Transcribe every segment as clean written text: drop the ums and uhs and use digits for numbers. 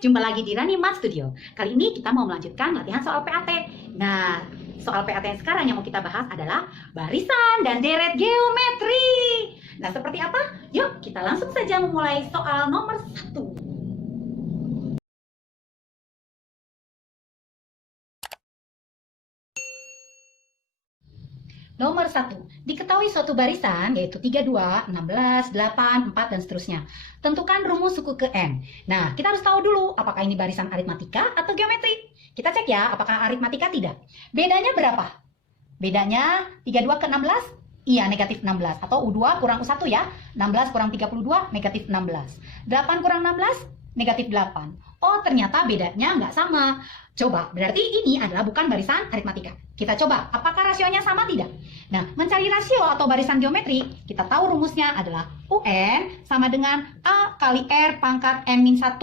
jumpa lagi di Rani Math Studio. Kali ini kita mau melanjutkan latihan soal PAT. Nah, soal PAT yang sekarang yang mau kita bahas adalah barisan dan deret geometri. Nah, seperti apa? Yuk, kita langsung saja memulai soal nomor 1. Nomor 1, diketahui suatu barisan yaitu 32, 16, 8, 4, dan seterusnya. Tentukan rumus suku ke N. Nah, kita harus tahu dulu apakah ini barisan aritmatika atau geometri. Kita cek ya, apakah aritmatika tidak. Bedanya berapa? Bedanya 32 ke 16? Iya, negatif 16. Atau U2 kurang U1 ya. 16 kurang 32, negatif 16. 8 kurang 16, negatif 8. Oh, ternyata bedanya nggak sama. Coba, berarti ini adalah bukan barisan aritmatika. Kita coba, apakah rasionya sama tidak? Nah, mencari rasio atau barisan geometri, kita tahu rumusnya adalah UN sama dengan A kali R pangkat N-1.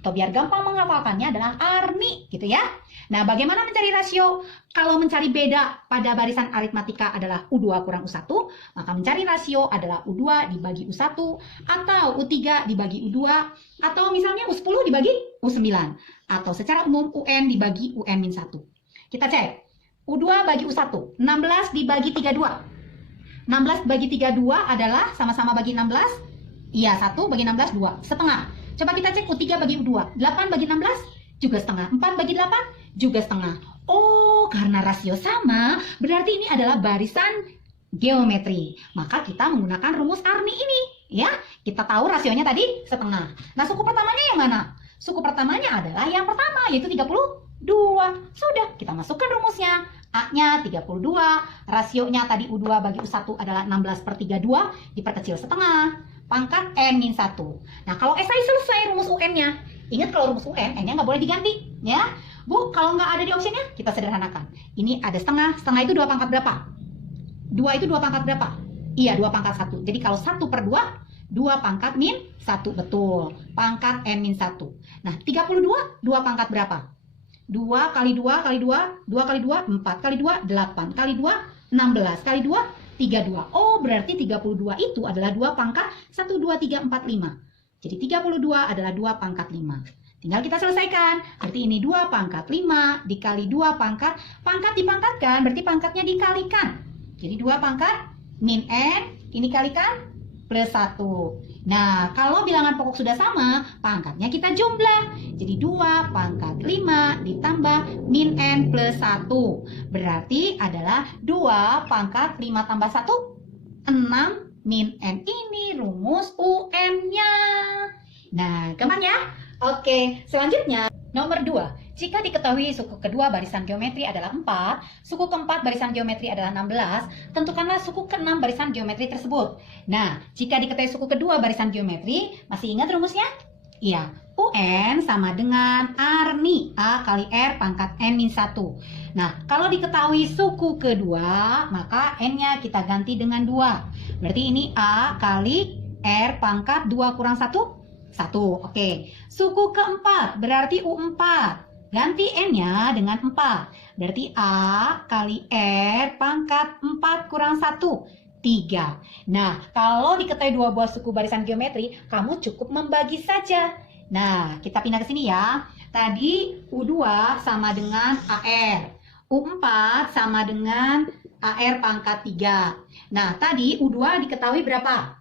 Atau biar gampang menghafalkannya adalah ARNI, gitu ya. Nah, bagaimana mencari rasio? Kalau mencari beda pada barisan aritmatika adalah U2 kurang U1, maka mencari rasio adalah U2 dibagi U1, atau U3 dibagi U2, atau misalnya U10 dibagi U9, atau secara umum UN dibagi UN-1. Kita cek. U2 bagi U1, 16 dibagi 32. 16 bagi 32 adalah sama-sama bagi 16. Iya, 1 bagi 16, 2. Setengah. Coba kita cek U3 bagi U2. 8 bagi 16, juga setengah. 4 bagi 8, juga setengah. Oh, karena rasio sama, berarti ini adalah barisan geometri. Maka kita menggunakan rumus ARNI ini. Ya, kita tahu rasionya tadi setengah. Nah, suku pertamanya yang mana? Suku pertamanya adalah yang pertama, yaitu 32. Sudah, kita masukkan rumusnya. A-nya 32, rasionya tadi U2 bagi U1 adalah 16 per 32, diperkecil setengah, pangkat N-1. Nah, kalau SI selesai rumus UN-nya. Ingat kalau rumus UN, N-nya nggak boleh diganti. Ya, Bu, kalau nggak ada di optionnya, kita sederhanakan. Ini ada setengah, setengah itu 2 pangkat berapa? 2 itu 2 pangkat berapa? Iya, 2 pangkat 1. Jadi kalau 1 per 2, 2 pangkat min 1, betul. Pangkat N-1. Nah, 32, 2 pangkat berapa? 2 kali 2 kali 2, 2 kali 2, 4 kali 2, 8 kali 2, 16 kali 2, 32. Oh, berarti 32 itu adalah 2 pangkat 1, 2, 3, 4, 5. Jadi 32 adalah 2 pangkat 5. Tinggal kita selesaikan. Berarti ini 2 pangkat 5 dikali 2 pangkat. Pangkat dipangkatkan, berarti pangkatnya dikalikan. Jadi 2 pangkat min N, ini kalikan plus 1. Nah, kalau bilangan pokok sudah sama, pangkatnya kita jumlah. Jadi 2 pangkat 5 ditambah min N plus 1. Berarti adalah 2 pangkat 5 tambah 1, 6 min N. Ini rumus UN-nya. Nah, gampang ya? Oke, selanjutnya nomor 2. Jika diketahui suku kedua barisan geometri adalah 4, suku keempat barisan geometri adalah 16, tentukanlah suku keenam barisan geometri tersebut. Nah, jika diketahui suku kedua barisan geometri, masih ingat rumusnya? Iya, UN sama dengan ARNI, A kali R pangkat N-1. Nah, kalau diketahui suku kedua, maka N-nya kita ganti dengan 2. Berarti ini A kali R pangkat 2 kurang 1, 1. Oke, suku keempat berarti U4. Ganti N-nya dengan 4. Berarti A kali R pangkat 4 kurang 1, 3. Nah, kalau diketahui dua buah suku barisan geometri, kamu cukup membagi saja. Nah, kita pindah ke sini ya. Tadi U2 sama dengan AR. U4 sama dengan AR pangkat 3. Nah, tadi U2 diketahui berapa?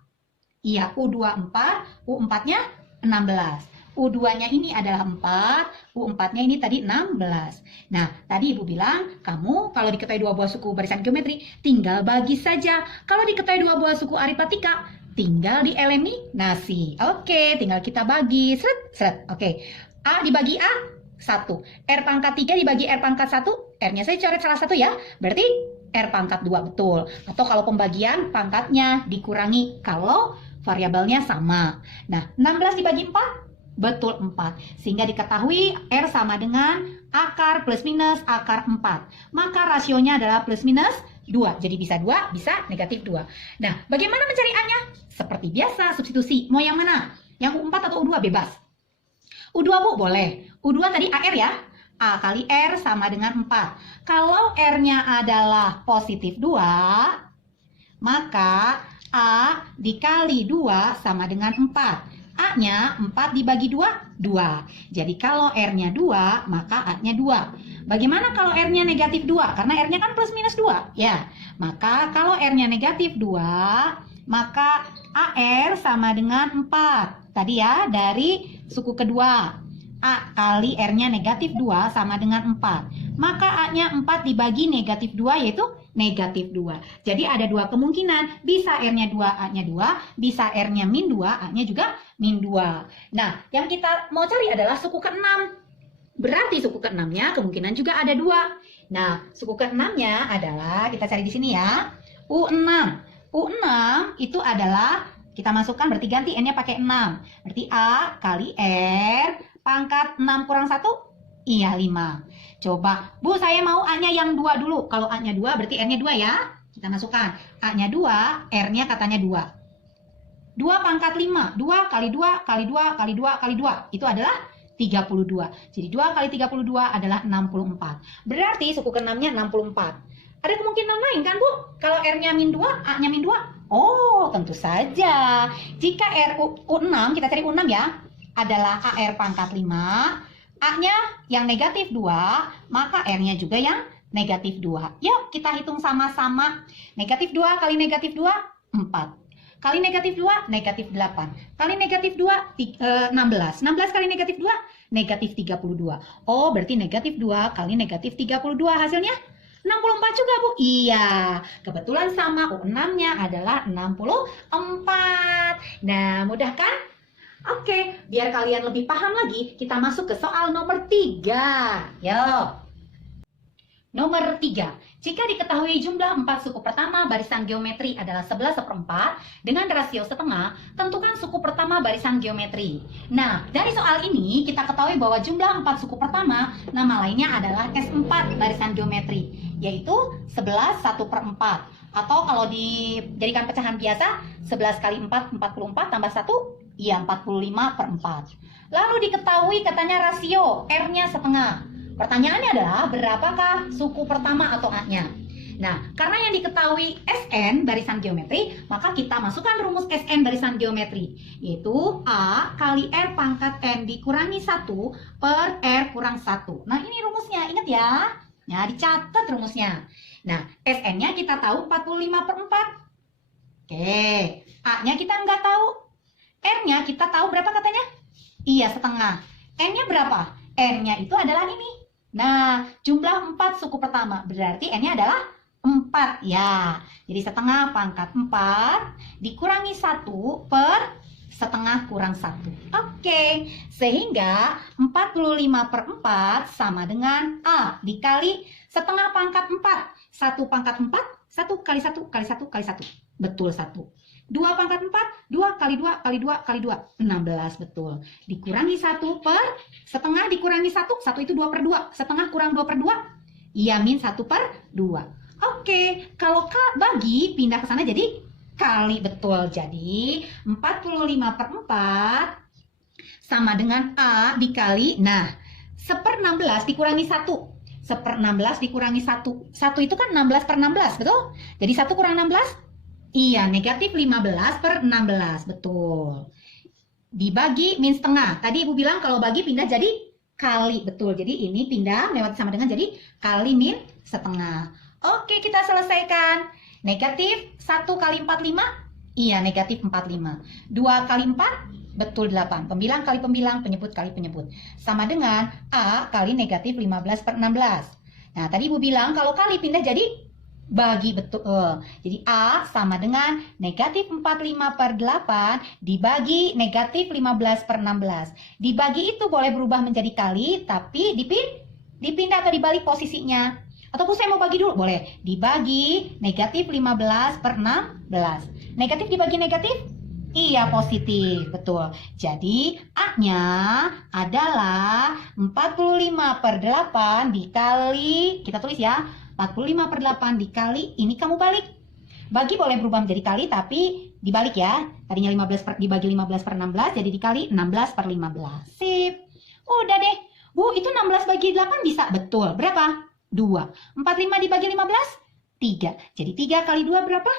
Iya, U2 4, U4-nya 16. U2-nya ini adalah 4, U4-nya ini tadi 16. Nah, tadi Ibu bilang, kamu kalau diketahui dua buah suku barisan geometri, tinggal bagi saja. Kalau diketahui dua buah suku aritmatika, tinggal dieliminasi. Oke, tinggal kita bagi. Seret, seret. Oke, A dibagi A, 1. R pangkat 3 dibagi R pangkat 1, R-nya saya coret salah satu ya. Berarti R pangkat 2, betul. Atau kalau pembagian, pangkatnya dikurangi kalau variabelnya sama. Nah, 16 dibagi 4, betul 4. Sehingga diketahui R sama dengan akar plus minus akar 4. Maka rasionya adalah plus minus 2. Jadi bisa 2, bisa negatif 2. Nah, bagaimana mencari A-nya? Seperti biasa, substitusi. Mau yang mana? Yang U4 atau U2? Bebas. U2, Bu, boleh. U2 tadi AR ya. A kali R sama dengan 4. Kalau R-nya adalah positif 2, maka A dikali 2 sama dengan 4. A-nya 4 dibagi 2, 2. Jadi kalau R-nya 2, maka A-nya 2. Bagaimana kalau R-nya negatif 2? Karena R-nya kan plus minus 2. Ya, maka kalau R-nya negatif 2, maka AR sama dengan 4. Tadi ya, dari suku kedua. A kali R-nya negatif 2 sama dengan 4. Maka A-nya 4 dibagi negatif 2 yaitu negatif 2. Jadi ada dua kemungkinan. Bisa R-nya 2, A-nya 2. Bisa R-nya min 2, A-nya juga min 2. Nah, yang kita mau cari adalah suku ke-6. Berarti suku ke-6-nya kemungkinan juga ada 2. Nah, suku ke-6-nya adalah, kita cari di sini ya. U6. U6 itu adalah, kita masukkan berarti ganti N-nya pakai 6. Berarti A kali R pangkat 6 kurang 1, iya 5. Coba, Bu saya mau A-nya yang 2 dulu. Kalau A-nya 2 berarti R-nya 2 ya. Kita masukkan. A-nya 2, R-nya katanya 2. 2 pangkat 5. 2 kali 2 kali 2 kali 2 kali 2. Itu adalah 32. Jadi 2 kali 32 adalah 64. Berarti suku ke-6-nya 64. Ada kemungkinan lain kan Bu? Kalau R-nya min 2, A-nya min 2? Oh, tentu saja. Jika U6, kita cari U6 ya, adalah AR pangkat 5, A-nya yang negatif 2, maka R-nya juga yang negatif 2. Yuk kita hitung sama-sama. Negatif 2 kali negatif 2, 4. Kali negatif 2, negatif 8. Kali negatif 2, 16. 16 kali negatif 2, negatif 32. Oh, berarti negatif 2 kali negatif 32 hasilnya 64 juga, Bu. Iya, kebetulan sama U6-nya adalah 64. Nah, mudah kan? Oke, biar kalian lebih paham lagi, kita masuk ke soal nomor 3. Yuk. Nomor 3. Jika diketahui jumlah 4 suku pertama barisan geometri adalah 11/4 dengan rasio setengah, tentukan suku pertama barisan geometri. Nah, dari soal ini kita ketahui bahwa jumlah 4 suku pertama, nama lainnya adalah S4 barisan geometri, yaitu 11 1/4. Atau kalau dijadikan pecahan biasa, 11 kali 4, 44 tambah 1, iya 45/4. Lalu diketahui katanya rasio R-nya setengah. Pertanyaannya adalah berapakah suku pertama atau A-nya? Nah, karena yang diketahui Sn barisan geometri, maka kita masukkan rumus Sn barisan geometri, yaitu A kali R pangkat N dikurangi 1 per R kurang 1. Nah, ini rumusnya, ingat ya. Nah, dicatat rumusnya. Nah, Sn-nya kita tahu 45/4. Oke, A-nya kita nggak tahu. R-nya kita tahu berapa katanya? Iya, setengah. N-nya berapa? N-nya itu adalah ini. Nah, jumlah 4 suku pertama. Berarti N-nya adalah 4. Ya, jadi setengah pangkat 4 dikurangi 1 per setengah kurang 1. Oke, sehingga 45/4 sama dengan A dikali setengah pangkat 4. 1 pangkat 4, 1 kali 1 kali 1 kali 1. Betul 1. 2 pangkat 4, 2 kali 2 kali 2 kali 2, 16, betul. Dikurangi 1 per, setengah dikurangi 1, 1 itu 2/2, setengah kurang 2/2, iya min 1/2. Oke, kalau bagi, pindah ke sana jadi kali, betul. Jadi 45/4 sama dengan A dikali, nah, 1/16 dikurangi 1. 1/16 dikurangi 1. 1 itu kan 16/16, betul? Jadi 1 kurang 16, iya, negatif 15/16, betul. Dibagi min setengah. Tadi Ibu bilang kalau bagi pindah jadi kali, betul. Jadi ini pindah lewat sama dengan jadi kali min setengah. Oke, kita selesaikan. Negatif 1 kali 45, iya negatif 45. 2 kali 4, betul 8. Pembilang kali pembilang, penyebut kali penyebut. Sama dengan A kali negatif 15/16. Nah, tadi Ibu bilang kalau kali pindah jadi bagi, betul. Jadi A sama dengan negatif 45/8 dibagi negatif 15/16. Dibagi itu boleh berubah menjadi kali, tapi dipindah atau dibalik posisinya. Atau saya mau bagi dulu, boleh. Dibagi negatif 15/16. Negatif dibagi negatif? Iya, positif, betul. Jadi A-nya adalah 45/8 dikali, kita tulis ya, 45/8 dikali, ini kamu balik. Bagi boleh berubah menjadi kali, tapi dibalik ya. Tadinya 15 dibagi 15/16, jadi dikali 16/15. Sip. Udah deh. Bu, itu 16 bagi 8 bisa? Betul. Berapa? 2. 45 dibagi 15? 3. Jadi 3 kali 2 berapa?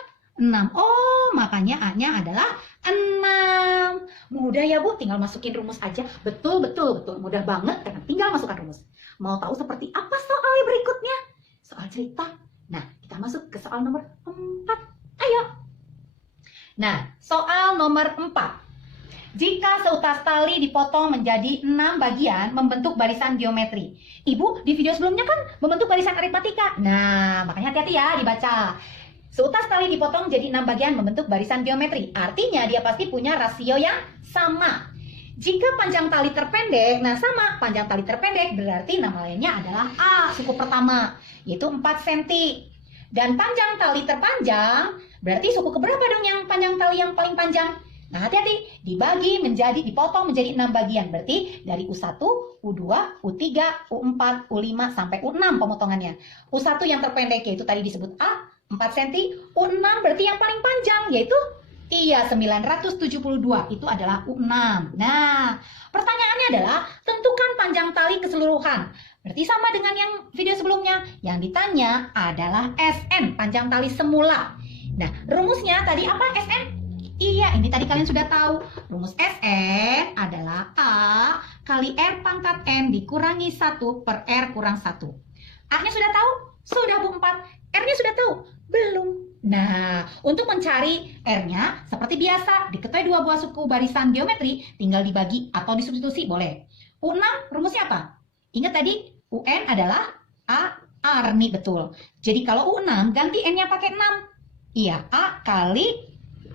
6. Oh, makanya A-nya adalah 6. Mudah ya Bu, tinggal masukin rumus aja. Betul, betul, betul. Mudah banget, karena tinggal masukkan rumus. Mau tahu seperti apa soalnya berikutnya? Soal cerita. Nah, kita masuk ke soal nomor 4. Ayo. Nah, soal nomor 4. Jika seutas tali dipotong menjadi 6 bagian membentuk barisan geometri. Ibu, di video sebelumnya kan membentuk barisan aritmatika. Nah, makanya hati-hati ya dibaca. Seutas tali dipotong jadi 6 bagian membentuk barisan geometri. Artinya dia pasti punya rasio yang sama. Jika panjang tali terpendek, nah sama, panjang tali terpendek berarti nama lainnya adalah A, suku pertama, yaitu 4 cm. Dan panjang tali terpanjang, berarti suku keberapa dong yang panjang tali yang paling panjang? Nah, hati-hati, dipotong menjadi 6 bagian. Berarti dari U1, U2, U3, U4, U5 sampai U6 pemotongannya. U1 yang terpendek yaitu tadi disebut A, 4 cm. U6 berarti yang paling panjang yaitu 972. Itu adalah U6. Nah, pertanyaannya adalah tentukan panjang tali keseluruhan. Berarti sama dengan yang video sebelumnya. Yang ditanya adalah SN, panjang tali semula. Nah, rumusnya tadi apa SN? Iya, ini tadi kalian sudah tahu. Rumus SN adalah A kali R pangkat N dikurangi 1 per R kurang 1. A-nya sudah tahu? Sudah Bu 4. R-nya sudah tahu? Belum. Nah, untuk mencari R-nya, seperti biasa, diketahui 2 buah suku barisan geometri, tinggal dibagi atau disubstitusi, boleh. U6, rumusnya apa? Ingat tadi, UN adalah A, R, nih betul. Jadi kalau U6, ganti N-nya pakai 6. Iya, A kali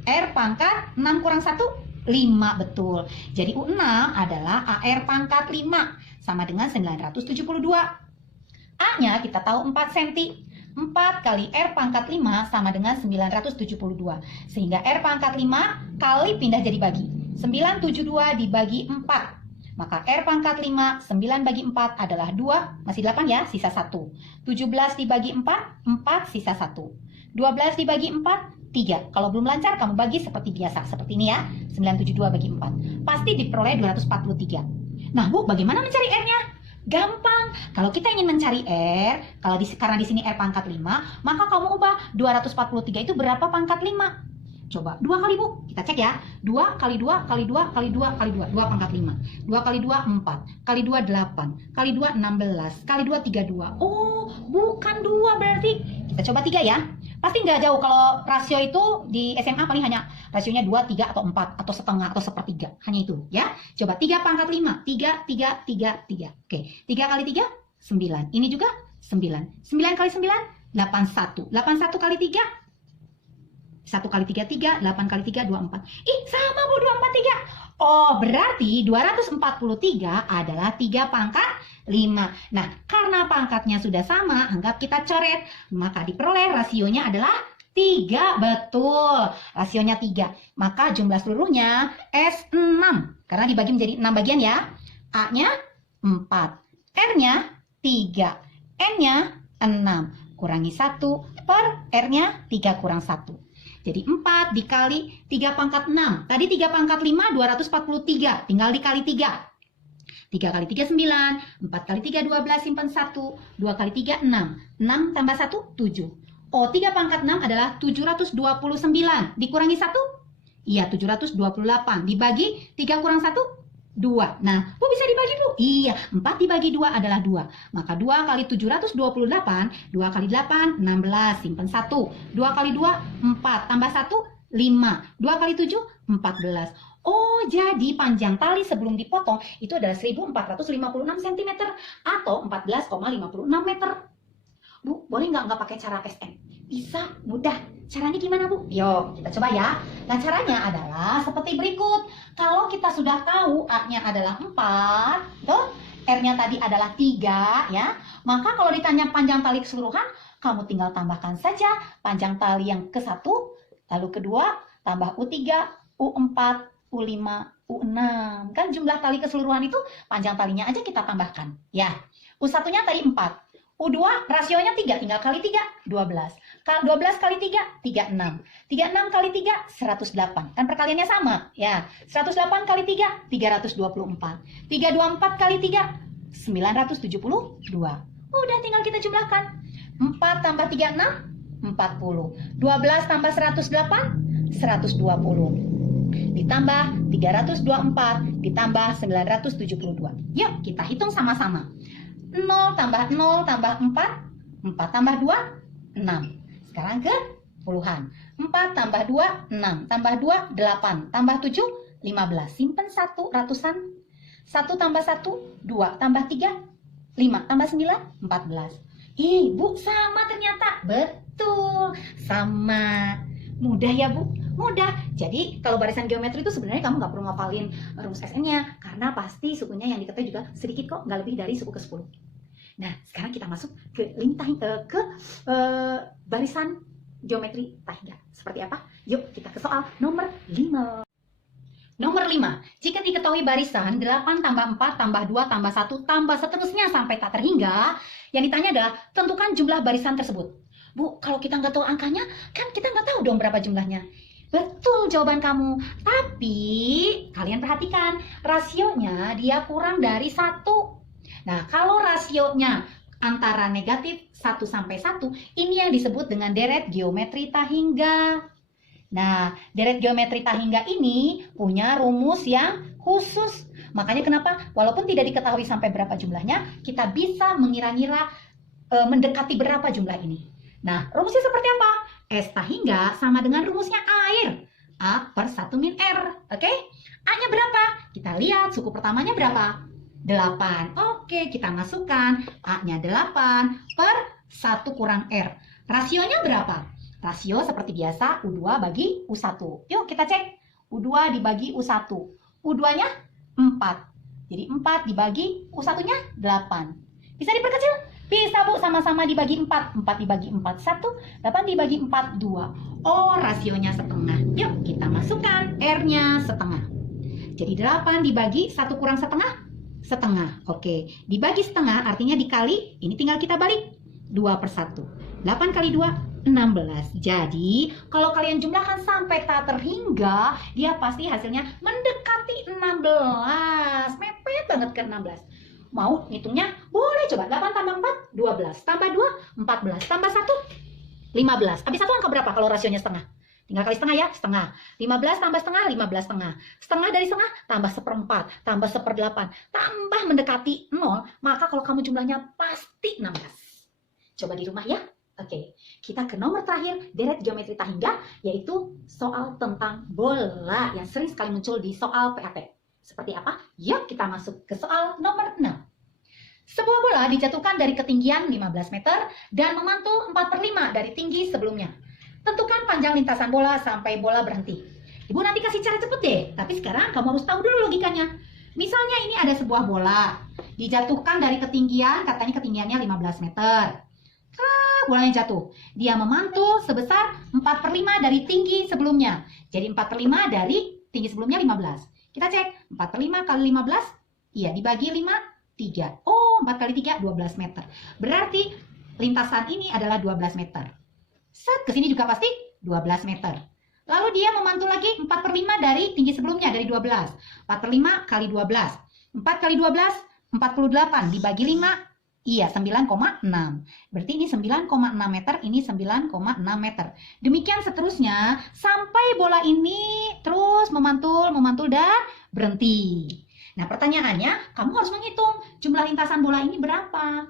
R pangkat 6 kurang 1, 5, betul. Jadi U6 adalah AR pangkat 5, sama dengan 972. A-nya kita tahu 4 cm. 4 kali R pangkat 5 sama dengan 972. Sehingga R pangkat 5 kali pindah jadi bagi. 972 dibagi 4. Maka R pangkat 5, 9 bagi 4 adalah 2, masih 8 ya, sisa 1. 17 dibagi 4, 4 sisa 1. 12 dibagi 4, 3. Kalau belum lancar, kamu bagi seperti biasa. Seperti ini ya, 972 bagi 4. Pasti diperoleh 243. Nah, Bu, bagaimana mencari R-nya? Gampang. Kalau kita ingin mencari R, karena di sini R pangkat 5, maka kamu ubah 243 itu berapa pangkat 5? Coba 2 kali Bu, kita cek ya. 2 kali 2 kali 2 kali 2 kali 2, 2 pangkat 5. 2 kali 2 4, kali 2 8, kali 2 16, kali 2 32. Oh, bukan 2 berarti. Kita coba 3 ya. Pasti nggak jauh, kalau rasio itu di SMA paling hanya rasionya 2, 3, atau 4, atau setengah, atau sepertiga. Hanya itu ya. Coba 3 pangkat 5, 3, 3, 3, 3. Oke, 3 kali 3, 9. Ini juga 9. 9 kali 9, 81. 81 kali 3, 1 kali 3, 3, 8 kali 3, 24. Ih, sama Bu, 243. Oh, berarti 243 adalah 3 pangkat 5. Nah, karena pangkatnya sudah sama, anggap kita coret. Maka diperoleh rasionya adalah 3. Betul, rasionya 3. Maka jumlah seluruhnya S6. Karena dibagi menjadi 6 bagian ya. A-nya 4, R-nya 3, N-nya 6. Kurangi 1 per R-nya 3 kurang 1. Jadi 4 dikali 3 pangkat 6. Tadi 3 pangkat 5, 243. Tinggal dikali 3. 3 kali 3, 9. 4 kali 3, 12. Simpan 1. 2 kali 3, 6. 6 tambah 1, 7. Oh, 3 pangkat 6 adalah 729. Dikurangi 1? Iya, 728. Dibagi 3 kurang 1? 2. Nah, Bu bisa dibagi Bu? Iya, 4 dibagi 2 adalah 2. Maka 2 kali 728, 2 kali 8, 16. Simpan 1. 2 kali 2, 4. Tambah 1, 5. 2 kali 7, 14. Oh, jadi panjang tali sebelum dipotong itu adalah 1456 cm atau 14,56 meter. Bu, boleh nggak pakai cara SN? Bisa, mudah. Caranya gimana Bu? Yuk, kita coba ya. Nah, caranya adalah seperti berikut. Kalau kita sudah tahu A-nya adalah 4, tuh, R-nya tadi adalah 3, ya. Maka kalau ditanya panjang tali keseluruhan, kamu tinggal tambahkan saja panjang tali yang ke-1, lalu kedua, tambah U3, U4, U5, U6. Kan jumlah tali keseluruhan itu panjang talinya aja kita tambahkan. Ya, U1-nya tadi 4. U2 rasionya 3, tinggal kali 3, 12. 12 kali 3, 36. 36 kali 3, 108. Kan perkaliannya sama, ya. 108 kali 3, 324. 324 kali 3, 972. Udah tinggal kita jumlahkan. 4 tambah 3, 6. 40. 12 tambah 108, 120. Ditambah 324, ditambah 972. Yuk, kita hitung sama-sama. 0 tambah 0 tambah 4, 4 tambah 2, 6. Sekarang ke puluhan. 4 tambah 2, 6. Tambah 2, 8. Tambah 7, 15. Simpen 1 ratusan. 1 tambah 1, 2. Tambah 3, 5. Tambah 9, 14. Bu, sama ternyata. Betul, sama. Mudah ya, Bu? Mudah. Jadi kalau barisan geometri itu sebenarnya kamu nggak perlu ngapalin rumus SN-nya. Karena pasti sukunya yang diketahui juga sedikit kok. Nggak lebih dari suku ke-10. Nah, sekarang kita masuk ke barisan geometri tahingga. Seperti apa? Yuk, kita ke soal nomor 5. Nomor 5. Jika diketahui barisan 8 tambah 4 tambah 2 tambah 1 tambah seterusnya sampai tak terhingga, yang ditanya adalah tentukan jumlah barisan tersebut. Bu, kalau kita nggak tahu angkanya, kan kita nggak tahu dong berapa jumlahnya. Betul jawaban kamu. Tapi, kalian perhatikan, rasionya dia kurang dari 1. Nah, kalau rasionya antara negatif 1 sampai 1, ini yang disebut dengan deret geometri tahingga. Nah, deret geometri tahingga ini punya rumus yang khusus. Makanya kenapa walaupun tidak diketahui sampai berapa jumlahnya, kita bisa mengira-ngira mendekati berapa jumlah ini. Nah, rumusnya seperti apa? S tahingga sama dengan rumusnya air. A per 1 min R. Oke? A-nya berapa? Kita lihat suku pertamanya berapa? 8. Oke, kita masukkan A-nya 8 per 1 kurang R. Rasionya berapa? Rasio seperti biasa U2 bagi U1. Yuk kita cek. U2 dibagi U1. U2-nya 4. Jadi 4 dibagi U1-nya 8. Bisa diperkecil? Bisa, Bu. Sama-sama dibagi 4. 4 dibagi 4, 1. 8 dibagi 4, 2. Oh, rasionya setengah. Yuk kita masukkan R-nya setengah. Jadi 8 dibagi 1 kurang setengah? Setengah. Oke, dibagi setengah artinya dikali, ini tinggal kita balik 2 per 1. 8 kali 2, 16. Jadi kalau kalian jumlahkan sampai tak terhingga, dia pasti hasilnya mendekati 16. Mepet banget ke 16. Mau ngitungnya? Boleh coba. 8 tambah 4, 12. Tambah 2, 14. Tambah 1, 15. Habis 1 angka berapa kalau rasionya setengah? Tinggal kali setengah ya, setengah. 15 tambah setengah, 15 setengah. Setengah dari setengah, tambah 1/4, tambah 1/8. Tambah mendekati 0, maka kalau kamu jumlahnya pasti 16. Coba di rumah ya. Oke, kita ke nomor terakhir, deret geometri tahingga, yaitu soal tentang bola yang sering sekali muncul di soal PAT. Seperti apa? Yuk kita masuk ke soal nomor 6. Sebuah bola dijatuhkan dari ketinggian 15 meter dan memantul 4/5 dari tinggi sebelumnya. Tentukan panjang lintasan bola sampai bola berhenti. Ibu nanti kasih cara cepet deh, tapi sekarang kamu harus tahu dulu logikanya. Misalnya ini ada sebuah bola, dijatuhkan dari ketinggian, katanya ketinggiannya 15 meter. Bolanya jatuh. Dia memantul sebesar 4/5 dari tinggi sebelumnya. Jadi 4/5 dari tinggi sebelumnya 15. Kita cek, 4/5 kali 15, iya dibagi 5, 3. Oh, 4 kali 3, 12 meter. Berarti lintasan ini adalah 12 meter. Set, ke sini juga pasti 12 meter. Lalu dia memantul lagi 4/5 dari tinggi sebelumnya, dari 12. 4/5 kali 12. 4 kali 12, 48. Dibagi 5, iya 9,6. Berarti ini 9,6 meter, ini 9,6 meter. Demikian seterusnya, sampai bola ini terus memantul, dan berhenti. Nah pertanyaannya, kamu harus menghitung jumlah lintasan bola ini berapa.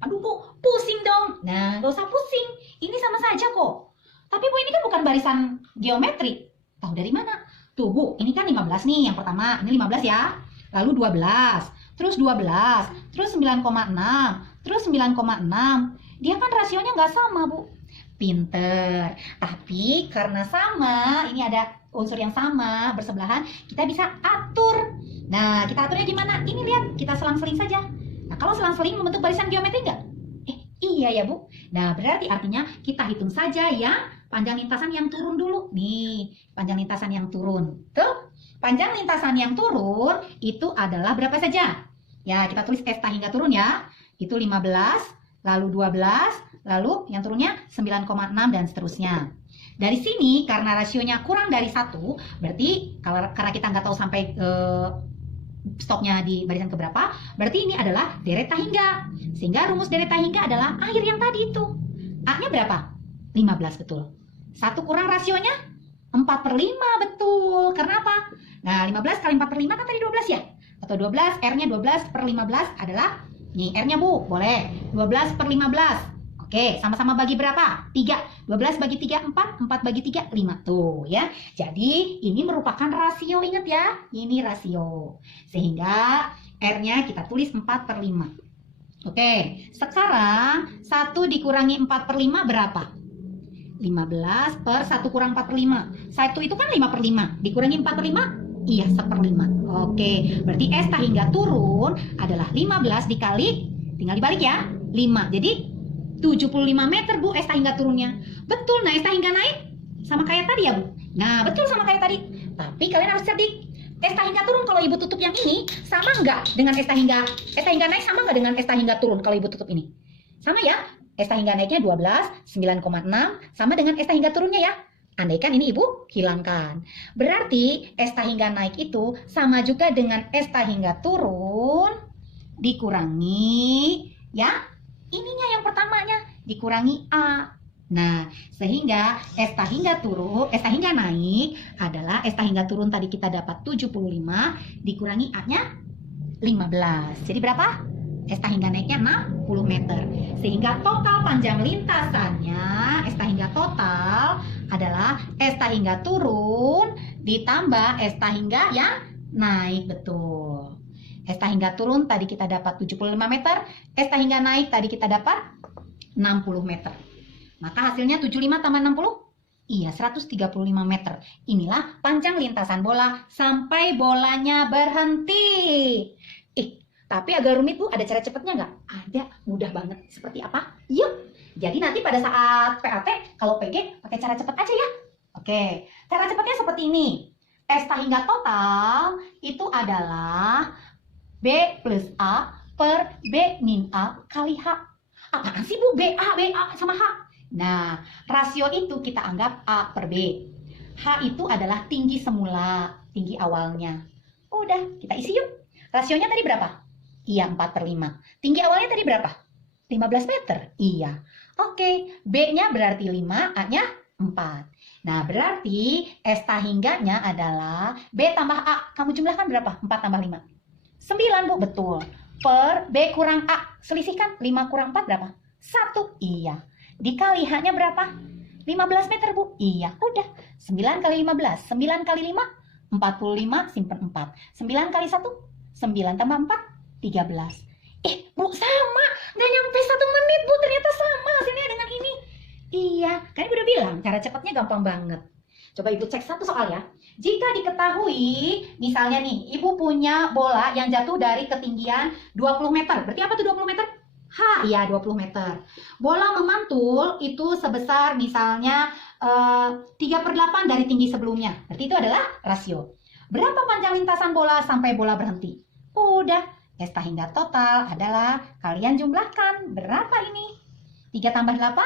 Aduh Bu, pusing dong. Nah, gak usah pusing. Ini sama saja kok. Tapi Bu, ini kan bukan barisan geometri. Tahu dari mana? Tuh Bu, ini kan 15 nih yang pertama. Ini 15 ya. Lalu 12. Terus 12. Terus 9,6. Terus 9,6. Dia kan rasionya nggak sama Bu. Pinter. Tapi karena sama, ini ada unsur yang sama bersebelahan, kita bisa atur. Nah, kita aturnya gimana? Ini lihat, kita selang-seling saja. Nah, kalau selang-seling membentuk barisan geometri enggak? Iya ya Bu. Nah, berarti artinya kita hitung saja ya panjang lintasan yang turun dulu. Nih, panjang lintasan yang turun. Tuh, panjang lintasan yang turun itu adalah berapa saja? Ya, kita tulis S tahingga turun ya. Itu 15, lalu 12, lalu yang turunnya 9,6 dan seterusnya. Dari sini, karena rasionya kurang dari 1, berarti karena kita nggak tahu sampai stopnya di barisan keberapa, berarti ini adalah deret tahingga. Sehingga rumus deret tahingga adalah akhir yang tadi itu. A-nya berapa? 15, betul. 1 kurang rasionya 4/5, betul. Karena apa? Nah, 15 kali 4/5 kan tadi 12 ya? Atau 12, R-nya 12/15 adalah, nih R-nya Bu, boleh. 12/15. Oke, sama-sama bagi berapa? 3. 12 bagi 3, 4. 4 bagi 3, 5. Tuh ya. Jadi, ini merupakan rasio, ingat ya. Ini rasio. Sehingga R-nya kita tulis 4/5. Oke, sekarang 1 dikurangi 4/5 berapa? 15 per 1 kurang 4/5. 1 itu kan 5/5. Dikurangi 4/5? Iya, 1/5. Oke, berarti S hingga turun adalah 15 dikali, tinggal dibalik ya, 5. Jadi 75 meter Bu S hingga turunnya. Betul, nah S hingga naik sama kayak tadi ya Bu? Nah, betul sama kayak tadi. Tapi kalian harus cerdik. S hingga turun kalau Ibu tutup yang ini sama nggak dengan S hingga naik sama nggak dengan S hingga turun kalau Ibu tutup ini? Sama ya? S hingga naiknya 12, 9,6 sama dengan S hingga turunnya ya. Andaikan ini Ibu hilangkan. Berarti S hingga naik itu sama juga dengan S hingga turun dikurangi ya. Ininya yang pertamanya dikurangi A. Nah, sehingga S hingga naik adalah S hingga turun tadi kita dapat 75 dikurangi A-nya 15. Jadi berapa? S hingga naiknya 60 meter. Sehingga total panjang lintasannya, S hingga total adalah S hingga turun ditambah S hingga yang naik, betul. S hingga turun tadi kita dapat 75 meter, S hingga naik tadi kita dapat 60 meter. Maka hasilnya 75 tambah 60? Iya, 135 meter. Inilah panjang lintasan bola sampai bolanya berhenti. Tapi agak rumit Bu, ada cara cepatnya nggak? Ada, mudah banget. Seperti apa? Yuk! Jadi nanti pada saat PAT, kalau PG, pakai cara cepat aja ya. Oke, cara cepatnya seperti ini. S hingga total itu adalah B plus A per B min A kali H. Apaan sih Bu? BA sama H. Nah, rasio itu kita anggap A per B. H itu adalah tinggi semula, tinggi awalnya. Udah, kita isi yuk. Rasionya tadi berapa? Iya, 4/5. Tinggi awalnya tadi berapa? 15 meter? Iya. Oke, B-nya berarti 5, A-nya 4. Nah, berarti S hingganya adalah B tambah A. Kamu jumlahkan berapa? 4 tambah 5. 9, Bu. Betul. Per B kurang A. Selisihkan 5 kurang 4 berapa? 1. Iya. Dikali H-nya berapa? 15 meter, Bu. Iya. Udah. 9 kali 15. 9 kali 5? 45. Simpan 4. 9 kali 1? 9 tambah 4? 13. Bu, sama. Nggak nyampe 1 menit, Bu. Ternyata sama hasilnya dengan ini. Iya, kan Ibu udah bilang cara cepatnya gampang banget. Coba Ibu cek satu soal ya. Jika diketahui, misalnya nih, Ibu punya bola yang jatuh dari ketinggian 20 meter. Berarti apa tuh 20 meter? H, iya 20 meter. Bola memantul itu sebesar misalnya 3/8 dari tinggi sebelumnya. Berarti itu adalah rasio. Berapa panjang lintasan bola sampai bola berhenti? Udah. S hingga total adalah kalian jumlahkan. Berapa ini? 3 tambah 8?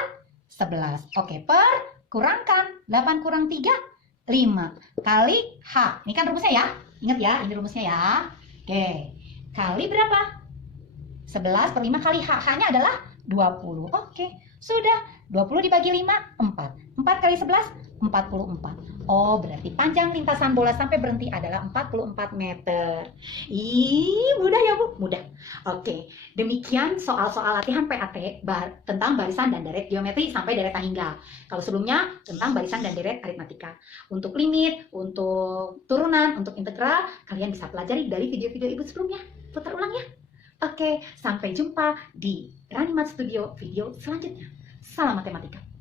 11. Oke, per kurangkan. 8 kurang 3? 5. Kali H. Ini kan rumusnya ya. Ingat ya, ini rumusnya ya. Oke. Kali berapa? 11 per 5 kali H. H-nya adalah 20. Oke. Sudah. 20 dibagi 5? 4. 4 kali 11? 44. Oh, berarti panjang lintasan bola sampai berhenti adalah 44 meter. Ih, mudah ya Bu? Mudah. Oke, demikian soal-soal latihan PAT tentang barisan dan deret geometri sampai deret hingga. Kalau sebelumnya tentang barisan dan deret aritmatika. Untuk limit, untuk turunan, untuk integral, kalian bisa pelajari dari video-video Ibu sebelumnya. Putar ulang ya. Oke, sampai jumpa di Ranimat Studio video selanjutnya. Salam matematika.